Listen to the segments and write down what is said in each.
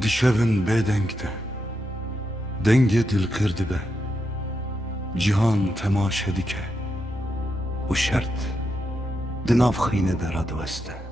Dişevin bedengde, denge dil kırdı be. Cihan temaşa dike, bu şart, dinav xine der adveste.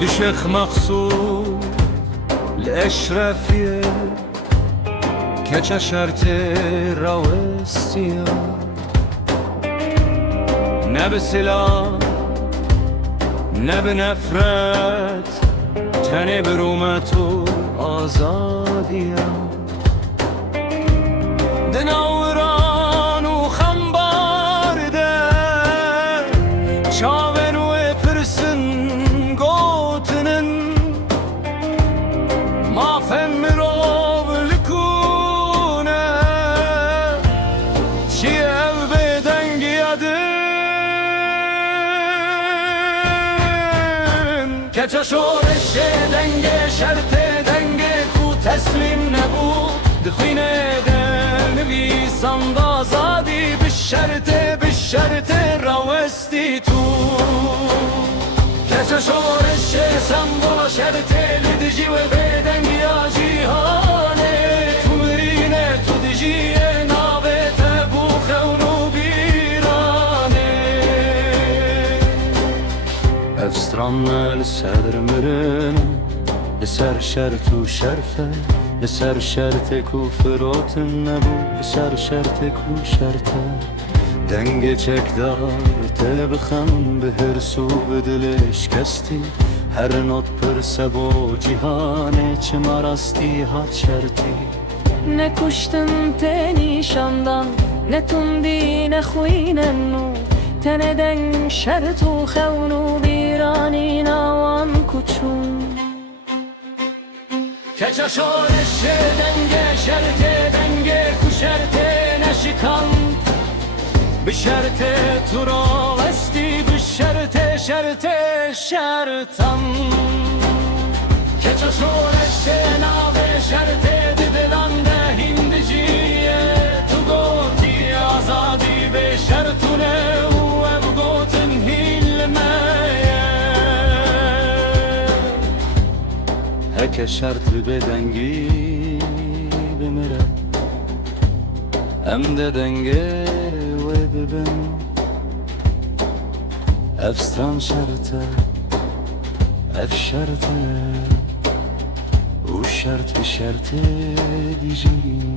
لشيخ مقصود الأشرفية كششرت الرواسية نب سلاح نب نفرت تني برومت آزادية دناوران و خنبار ده چاون و پرسن keçe şoreşe denge şerte denge ku teslim nebud dixine denvisan bazadi bişerte ravesti tu keçe şoreşe sembola şerte lidiji ve bedengi ya cihane tu mirine tu dijiye navete bu xevnu birane efstranne لسر مرن لسر شرط و شرفه لسر شرط کفرات نبو لسر شرط کو شرطه دنگ چکدار ته بخم به هر سو بدلش کستی هر نوت پرسه با جیهانه چه مراستی هات شرطی Ne kuştun te nişandan ne tundi ne خویننو تندن شرط و خون و بیرانی نوان کچون keçe şoreşe denge şerte denge kuşerte neşikan bişerte turavesti bişerte şerte şertan keçe şoreşe nave şerte didilande hindiciye tu goti azadi be şertune هک شرط بدنگی بمیره ام ده دنگه و ببین افستران شرطه اف شرطه و شرط به شرط دیجی